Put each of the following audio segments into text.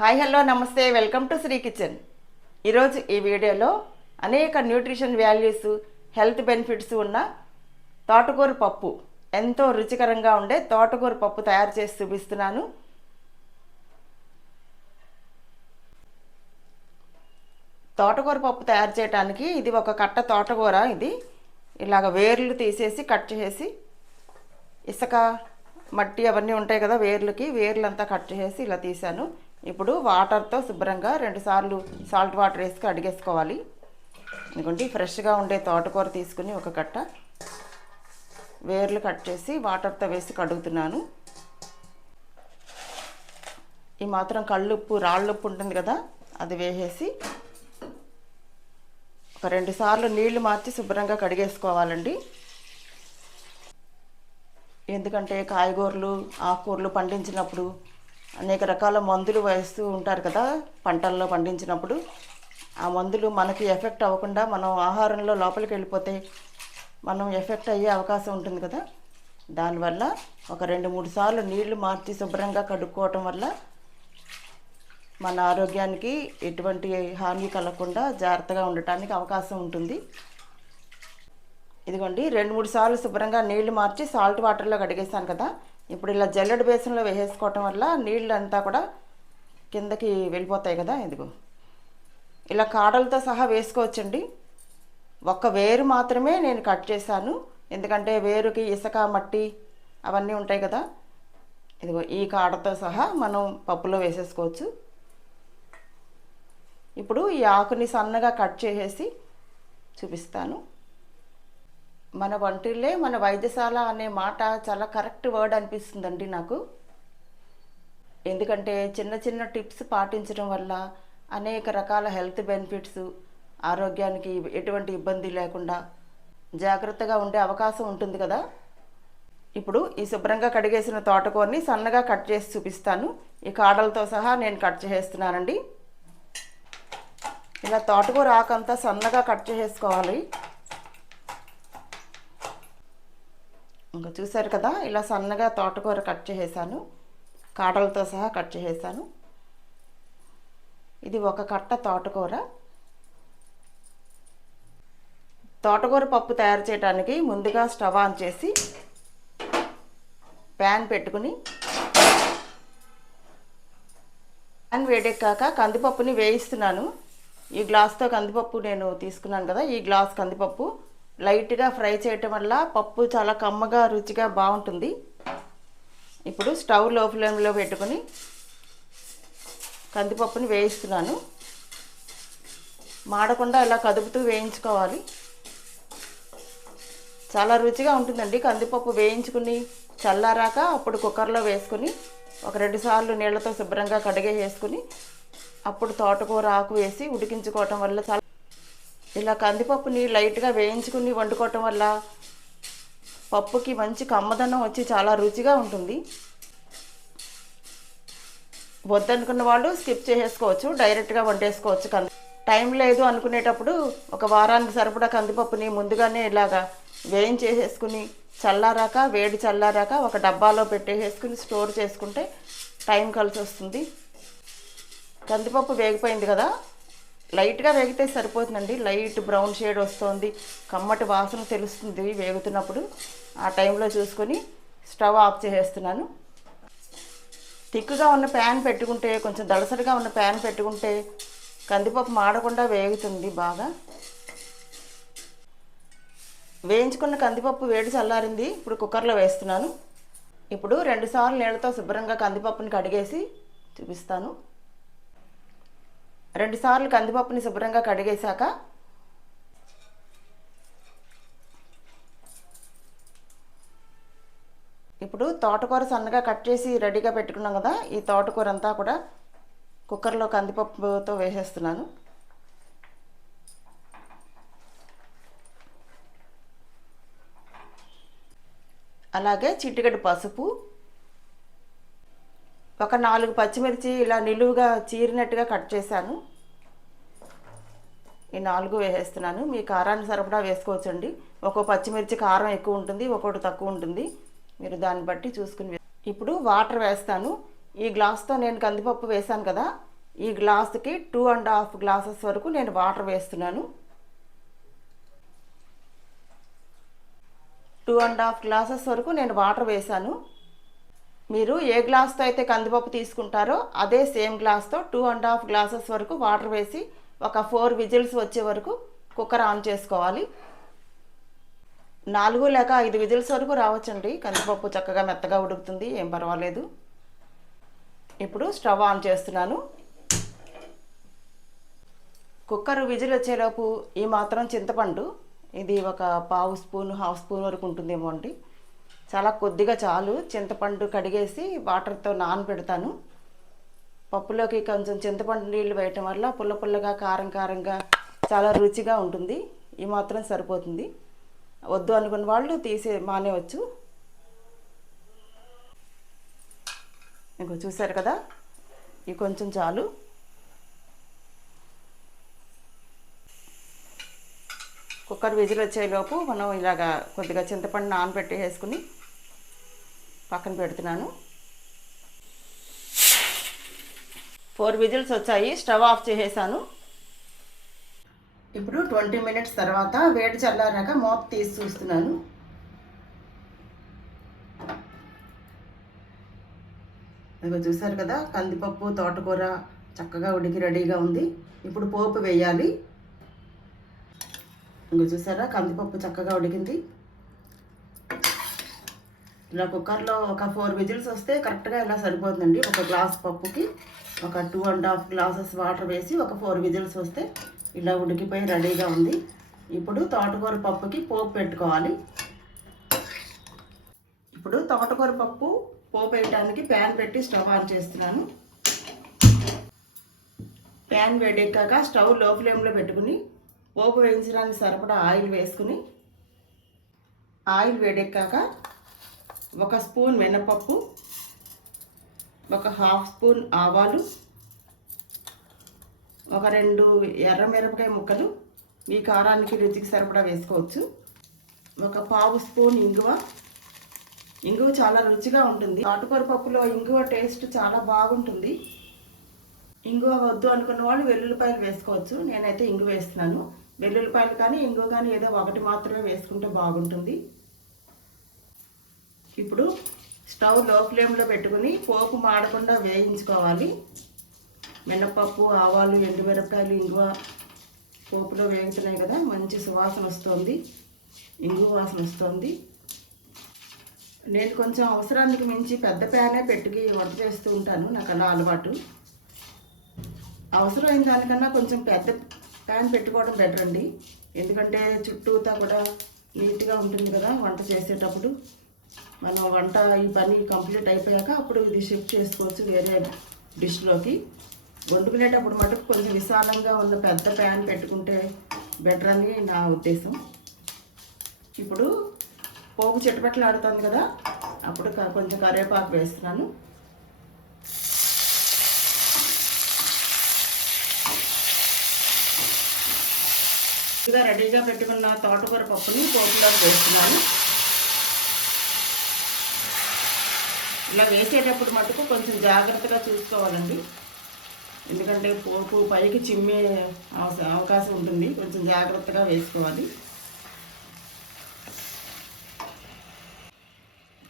Hi hello నమస్తే welcome to Shri kitchen. ఈరోజు ఈ వీడియోలో అనేక న్యూట్రిషన్ వాల్యూస్ హెల్త్ బెనిఫిట్స్ ఉన్న తోటకూర పప్పు, ఎంతో రుచికరంగా ఉండే తోటకూర పప్పు తయారు చేసి చూపిస్తున్నాను. తోటకూర పప్పు తయారు చేయడానికి ఇది ఒక కట్ట తోటకూర. ఇది ఇలాగ వేర్లు తీసేసి కట్ చేసి, ఇసుక మట్టి అవన్నీ ఉంటాయి కదా, వేర్లంతా కట్ చేసి ఇలా తీసాను. ఇప్పుడు వాటర్తో శుభ్రంగా 2 సార్లు సాల్ట్ వాటర్ వేసి కడిగేసుకోవాలి. ఎందుకంటే ఫ్రెష్గా ఉండే తోటకూర తీసుకుని ఒక కట్ట వేర్లు కట్ చేసి వాటర్తో వేసి కడుగుతున్నాను. ఈ మాత్రం కళ్ళుప్పు, రాళ్ళుప్పు ఉంటుంది కదా, అది వేసేసి ఒక 2 సార్లు నీళ్లు మార్చి శుభ్రంగా కడిగేసుకోవాలండి. ఎందుకంటే కాయగూరలు, ఆకుకూరలు పండించినప్పుడు అనేక రకాల మందులు వేస్తూ ఉంటారు కదా పంటల్లో పండించినప్పుడు. ఆ మందులు మనకి ఎఫెక్ట్ అవ్వకుండా మనం ఆహారంలో లోపలికి వెళ్ళిపోతే మనం ఎఫెక్ట్ అయ్యే అవకాశం ఉంటుంది కదా. దానివల్ల ఒక 2-3 సార్లు నీళ్లు మార్చి శుభ్రంగా కడుక్కోవటం వల్ల మన ఆరోగ్యానికి ఎటువంటి హాని కలగకుండా జాగ్రత్తగా ఉండటానికి అవకాశం ఉంటుంది. ఇదిగోండి, 2-3 సార్లు శుభ్రంగా నీళ్లు మార్చి సాల్ట్ వాటర్లో కడిగేసాను కదా. ఇప్పుడు ఇలా జల్లెడ బేసన్లో వేసేసుకోవటం వల్ల నీళ్ళు అంతా కూడా కిందకి వెళ్ళిపోతాయి కదా. ఇదిగో ఇలా కాడలతో సహా వేసుకోవచ్చండి. ఒక్క వేరు మాత్రమే నేను కట్ చేశాను, ఎందుకంటే వేరుకి ఇసుక మట్టి అవన్నీ ఉంటాయి కదా. ఇదిగో ఈ కాడతో సహా మనం పప్పులో వేసేసుకోవచ్చు. ఇప్పుడు ఈ ఆకుని సన్నగా కట్ చేసేసి చూపిస్తాను. మన వంటిల్లే మన వైద్యశాల అనే మాట చాలా కరెక్ట్ వర్డ్ అనిపిస్తుందండి నాకు. ఎందుకంటే చిన్న చిన్న టిప్స్ పాటించడం వల్ల అనేక రకాల హెల్త్ బెనిఫిట్స్, ఆరోగ్యానికి ఎటువంటి ఇబ్బంది లేకుండా జాగ్రత్తగా ఉండే అవకాశం ఉంటుంది కదా. ఇప్పుడు ఈ శుభ్రంగా కడిగేసిన తోటకూరని సన్నగా కట్ చేసి చూపిస్తాను. ఈ కాడలతో సహా నేను కట్ చేసేస్తున్నానండి. ఇలా తోటకూర ఆకంతా సన్నగా కట్ చేసేసుకోవాలి. ఇంకా చూసారు కదా, ఇలా సన్నగా తోటకూర కట్ చేసేసాను, కాడలతో సహా కట్ చేసేసాను. ఇది ఒక కట్ట తోటకూర. తోటకూర పప్పు తయారు చేయడానికి ముందుగా స్టవ్ ఆన్ చేసి ప్యాన్ పెట్టుకుని, ప్యాన్ వేడెక్కాక కందిపప్పుని వేయిస్తున్నాను. ఈ గ్లాస్తో కందిపప్పు నేను తీసుకున్నాను కదా, ఈ గ్లాస్ కందిపప్పు లైట్గా ఫ్రై చేయటం వల్ల పప్పు చాలా కమ్మగా రుచిగా బాగుంటుంది. ఇప్పుడు స్టవ్ లో ఫ్లేమ్లో పెట్టుకొని కందిపప్పుని వేయిస్తున్నాను. మాడకుండా ఇలా కదుపుతూ వేయించుకోవాలి. చాలా రుచిగా ఉంటుందండి. కందిపప్పు వేయించుకుని చల్లారాక అప్పుడు కుక్కర్లో వేసుకుని ఒక 2 సార్లు నీళ్లతో శుభ్రంగా కడిగేసుకుని అప్పుడు తోటకూర ఆకు వేసి ఉడికించుకోవటం వల్ల చాలా, ఇలా కందిపప్పుని లైట్గా వేయించుకుని వండుకోవటం వల్ల పప్పుకి మంచి కమ్మదనం వచ్చి చాలా రుచిగా ఉంటుంది. వద్దనుకున్న వాళ్ళు స్కిప్ చేసేసుకోవచ్చు, డైరెక్ట్గా వండేసుకోవచ్చు. టైం లేదు అనుకునేటప్పుడు ఒక వారానికి సరిపడా కందిపప్పుని ముందుగానే ఇలాగా వేయించేసేసుకుని వేడి చల్లారాక ఒక డబ్బాలో పెట్టేసుకుని స్టోర్ చేసుకుంటే టైం కలిసి వస్తుంది. కందిపప్పు వేగిపోయింది కదా, లైట్గా వేగితే సరిపోతుందండి. లైట్ బ్రౌన్ షేడ్ వస్తుంది, కమ్మటి వాసన తెలుస్తుంది వేగుతున్నప్పుడు. ఆ టైంలో చూసుకొని స్టవ్ ఆఫ్ చేసేస్తున్నాను. థిక్గా ఉన్న ప్యాన్ పెట్టుకుంటే, కొంచెం దళసరిగా ఉన్న ప్యాన్ పెట్టుకుంటే కందిపప్పు మాడకుండా వేగుతుంది బాగా. వేయించుకున్న కందిపప్పు వేడి చల్లారింది. ఇప్పుడు కుక్కర్లో వేస్తున్నాను. ఇప్పుడు 2 సార్లు నీళ్ళతో శుభ్రంగా కందిపప్పుని కడిగేసి చూపిస్తాను. 2 సార్లు కందిపప్పుని శుభ్రంగా కడిగేశాక ఇప్పుడు తోటకూర సన్నగా కట్ చేసి రెడీగా పెట్టుకున్నాం కదా, ఈ తోటకూర అంతా కూడా కుక్కర్లో కందిపప్పుతో వేసేస్తున్నాను. అలాగే చిటికెడు పసుపు, ఒక 4 పచ్చిమిర్చి ఇలా నిలువుగా చీరినట్టుగా కట్ చేశాను. ఈ 4 వేసేస్తున్నాను. మీ కారాన్ని సరిపడా వేసుకోవచ్చండి. ఒక్కో పచ్చిమిర్చి కారం ఎక్కువ ఉంటుంది, ఒక్కోటి తక్కువ ఉంటుంది. మీరు దాన్ని బట్టి చూసుకుని. ఇప్పుడు వాటర్ వేస్తాను. ఈ గ్లాస్తో నేను కందిపప్పు వేసాను కదా, ఈ గ్లాసుకి 2.5 గ్లాసెస్ వరకు నేను వాటర్ వేస్తున్నాను. 2.5 గ్లాసెస్ వరకు నేను వాటర్ వేసాను. మీరు ఏ గ్లాస్తో అయితే కందిపప్పు తీసుకుంటారో అదే సేమ్ గ్లాస్తో 2.5 గ్లాసెస్ వరకు వాటర్ వేసి ఒక 4 విజిల్స్ వచ్చే వరకు కుక్కర్ ఆన్ చేసుకోవాలి. 4 లేక 5 విజిల్స్ వరకు రావచ్చండి. కందిపప్పు చక్కగా మెత్తగా ఉడుకుతుంది, ఏం పర్వాలేదు. ఇప్పుడు స్టవ్ ఆన్ చేస్తున్నాను. కుక్కర్ విజిల్ వచ్చేలోపు ఈ మాత్రం చింతపండు, ఇది ఒక ½ స్పూన్, ½ స్పూన్ వరకు ఉంటుందేమో అండి, చాలా కొద్దిగా చాలు. చింతపండు కడిగేసి వాటర్తో నానబెడతాను. పప్పులోకి కొంచెం చింతపండు నీళ్ళు వేయటం వల్ల పుల్ల పుల్లగా, కారం కారంగా చాలా రుచిగా ఉంటుంది. ఈ మాత్రం సరిపోతుంది. వద్దు అనుకున్న వాళ్ళు మానేవచ్చు. ఇంకో చూసారు కదా, ఇవి కొంచెం చాలు. కుక్కర్ విజిల్ వచ్చేలోపు మనం ఇలాగా కొద్దిగా చింతపండు నానబెట్టి వేసుకుని పక్కన పెడుతున్నాను. 4 విజిల్స్ వచ్చాయి, స్టవ్ ఆఫ్ చేసేసాను. ఇప్పుడు 20 మినిట్స్ తర్వాత వేడి చల్లారాక మూత తీసి చూస్తున్నాను. ఇదిగో చూసారు కదా, కందిపప్పు తోటకూర చక్కగా ఉడికి రెడీగా ఉంది. ఇప్పుడు పోపు వేయాలి. ఇంకో చూసారా, కందిపప్పు చక్కగా ఉడికింది. ఇలా కుక్కర్లో ఒక 4 విజిల్స్ వస్తే కరెక్ట్గా ఇలా సరిపోతుందండి. ఒక గ్లాస్ పప్పుకి ఒక 2.5 గ్లాసెస్ వాటర్ వేసి ఒక 4 విజిల్స్ వస్తే ఇలా ఉడికిపోయి రెడీగా ఉంది. ఇప్పుడు తోటకూర పప్పుకి పోపు పెట్టుకోవాలి. ఇప్పుడు తోటకూర పప్పు పోపు వేయడానికి ప్యాన్ పెట్టి స్టవ్ ఆన్ చేస్తున్నాను. ప్యాన్ వేడెక్కాక స్టవ్ లో ఫ్లేమ్లో పెట్టుకుని పోపు వేయించడానికి సరిపడా ఆయిల్ వేసుకుని, ఆయిల్ వేడెక్కాక 1 స్పూన్ మినపప్పు, ఒక ½ స్పూన్ ఆవాలు, ఒక 2 ఎర్రమిరపకాయ ముక్కలు, మీ కారానికి రుచికి సరిపడా వేసుకోవచ్చు, ఒక ½ స్పూన్ ఇంగువ. ఇంగువ చాలా రుచిగా ఉంటుంది. తోటకూర పప్పులో ఇంగువ టేస్ట్ చాలా బాగుంటుంది. ఇంగువ వద్దు అనుకున్న వాళ్ళు వెల్లుల్లిపాయలు వేసుకోవచ్చు. నేనైతే ఇంగువ వేస్తున్నాను. వెల్లుల్లిపాయలు కానీ ఇంగువ కానీ ఏదో ఒకటి మాత్రమే వేసుకుంటే బాగుంటుంది. ఇప్పుడు స్టవ్ లో ఫ్లేమ్లో పెట్టుకుని పోపు మాడకుండా వేయించుకోవాలి. మినపప్పు, ఆవాలు, ఎండుమిరపకాయలు, ఇంగువ పోపులో వేగుతున్నాయి కదా, మంచి సువాసన వస్తుంది, ఇంగువ వాసన వస్తుంది. నేను కొంచెం అవసరానికి మించి పెద్ద ప్యానే పెట్టుకి వంట చేస్తూ ఉంటాను, నాకు అలా అలవాటు. అవసరమైన దానికన్నా కొంచెం పెద్ద ప్యాన్ పెట్టుకోవడం బెటర్ అండి. ఎందుకంటే చుట్టూతా కూడా నీట్గా ఉంటుంది కదా వంట చేసేటప్పుడు. మనం వంట ఈ పని కంప్లీట్ అయిపోయాక అప్పుడు ఇది షిఫ్ట్ చేసుకోవచ్చు వేరే డిష్లోకి. వండుకునేటప్పుడు మటుకు కొంచెం విశాలంగా ఉన్న పెద్ద ప్యాన్ పెట్టుకుంటే బెటర్ అని నా ఉద్దేశం. ఇప్పుడు పోపు చిటపటలాడుతుంది కదా, అప్పుడు కొంచెం కరివేపాకు వేస్తున్నాను. ఇలా రెడీగా పెట్టుకున్న తోటకూర పప్పుని పోపులోకి వేస్తున్నాను. ఇలా వేసేటప్పుడు మటుకు కొంచెం జాగ్రత్తగా చూసుకోవాలండి, ఎందుకంటే పోపు పైకి చిమ్మే అవకాశం ఉంటుంది. కొంచెం జాగ్రత్తగా వేసుకోవాలి.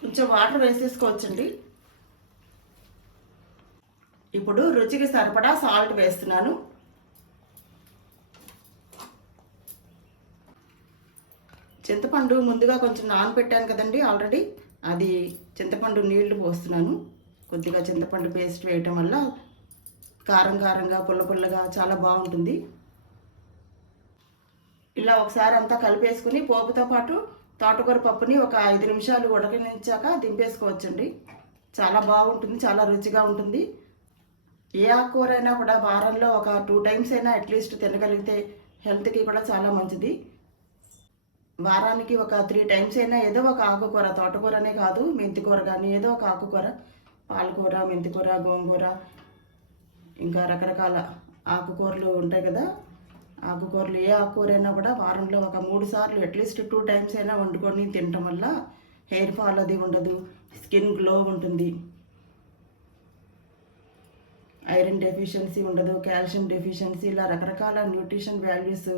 కొంచెం వాటర్ వేసేసుకోవచ్చండి. ఇప్పుడు రుచికి సరిపడా సాల్ట్ వేస్తున్నాను. చింతపండు ముందుగా కొంచెం నానబెట్టాను కదండి ఆల్రెడీ, అది చింతపండు నీళ్లు పోస్తున్నాను. కొద్దిగా చింతపండు పేస్ట్ వేయటం వల్ల కారం కారంగా, పుల్ల పుల్లగా చాలా బాగుంటుంది. ఇలా ఒకసారి అంతా కలిపేసుకుని పోపుతో పాటు తోటకూర పప్పుని ఒక 5 నిమిషాలు ఉడకనించాక దింపేసుకోవచ్చండి. చాలా బాగుంటుంది, చాలా రుచిగా ఉంటుంది. ఏ ఆకుకూర అయినా కూడా వారంలో ఒక 2 టైమ్స్ అయినా అట్లీస్ట్ తినగలిగితే హెల్త్కి కూడా చాలా మంచిది. వారానికి ఒక 3 టైమ్స్ అయినా ఏదో ఒక ఆకుకూర, తోటకూరనే కాదు, మెంతికూర కానీ ఏదో ఒక ఆకుకూర, పాలకూర, మెంతికూర, గోంగూర, ఇంకా రకరకాల ఆకుకూరలు ఉంటాయి కదా, ఆకుకూరలు ఏ ఆకుకూర అయినా కూడా వారంలో ఒక 3 సార్లు అట్లీస్ట్ 2 టైమ్స్ అయినా వండుకొని తినటం వల్ల హెయిర్ ఫాల్ అది ఉండదు, స్కిన్ గ్లో ఉంటుంది. ఐరన్ డెఫిషియన్సీ ఉండదు, కాల్షియం డెఫిషియన్సీ, ఇలా రకరకాల న్యూట్రిషన్ వాల్యూస్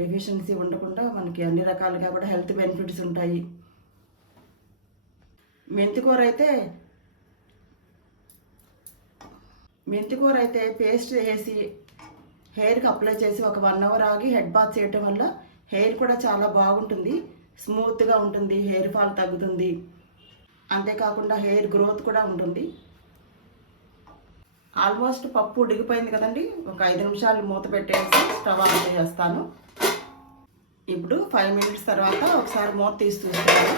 డెఫిషియన్సీ ఉండకుండా మనకి అన్ని రకాలుగా కూడా హెల్త్ బెనిఫిట్స్ ఉంటాయి. మెంతికూర అయితే పేస్ట్ వేసి హెయిర్కి అప్లై చేసి ఒక 1 అవర్ ఆగి హెడ్ బాత్ చేయటం వల్ల హెయిర్ కూడా చాలా బాగుంటుంది, స్మూత్గా ఉంటుంది, హెయిర్ ఫాల్ తగ్గుతుంది, అంతేకాకుండా హెయిర్ గ్రోత్ కూడా ఉంటుంది. ఆల్మోస్ట్ పప్పు ఉడికిపోయింది కదండి, ఒక 5 నిమిషాలు మూత పెట్టేసి స్టవ్ ఆన్ చేస్తాను. ఇప్పుడు 5 మినిట్స్ తర్వాత ఒకసారి మూత తీసి చూస్తాను.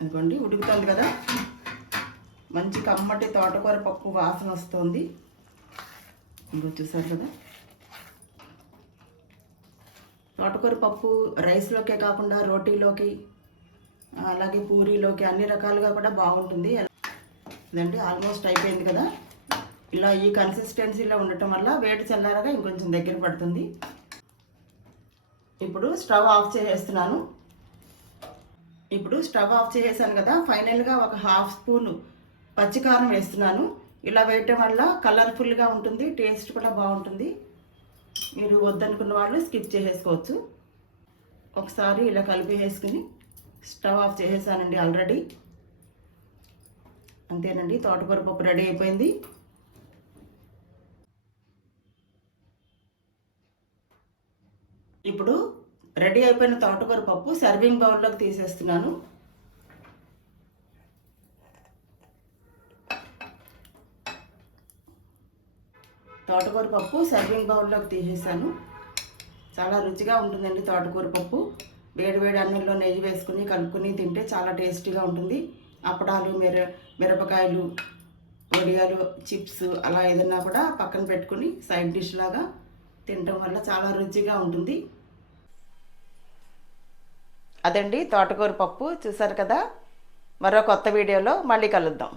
అనుకోండి ఉడుకుతుంది కదా, మంచి కమ్మటి తోటకూర పప్పు వాసన వస్తుంది. ఇంకో చూసారు కదా, తోటకూర పప్పు రైస్లోకే కాకుండా రోటీలోకి అలాగే పూరీలోకి అన్ని రకాలుగా కూడా బాగుంటుంది. ఇదండి ఆల్మోస్ట్ అయిపోయింది కదా, ఇలా ఈ కన్సిస్టెన్సీలో ఉండటం వల్ల వేడి చల్లారగా ఇంకొంచెం దగ్గర పడుతుంది. ఇప్పుడు స్టవ్ ఆఫ్ చేసేస్తున్నాను. ఇప్పుడు స్టవ్ ఆఫ్ చేసేసాను కదా, ఫైనల్గా ఒక 1/2 స్పూను పచ్చికారం వేస్తున్నాను. ఇలా వేయటం వల్ల కలర్ఫుల్గా ఉంటుంది, టేస్ట్ కూడా బాగుంటుంది. మీరు వద్దనుకున్న వాళ్ళు స్కిప్ చేసేసుకోవచ్చు. ఒకసారి ఇలా కలిపి వేసుకుని స్టవ్ ఆఫ్ చేసేసానండి ఆల్రెడీ. అంతేనండి, తోటకూర పప్పు రెడీ అయిపోయింది. ఇప్పుడు రెడీ అయిపోయిన తోటకూర పప్పు సర్వింగ్ బౌల్లోకి తీసేస్తున్నాను. తోటకూర పప్పు సర్వింగ్ బౌల్లోకి తీసేసాను. చాలా రుచిగా ఉంటుందండి తోటకూర పప్పు. వేడి వేడి అన్నంలో నెయ్యి వేసుకుని కలుపుకొని తింటే చాలా టేస్టీగా ఉంటుంది. అప్పడాలు, మిరపకాయలు, వడియాలు, చిప్స్ అలా ఏదన్నా కూడా పక్కన పెట్టుకుని సైడ్ డిష్ లాగా తినడం వల్ల చాలా రుచిగా ఉంటుంది. అదండి తోటకూర పప్పు. చూసారు కదా, మరో కొత్త వీడియోలో మళ్ళీ కలుద్దాం.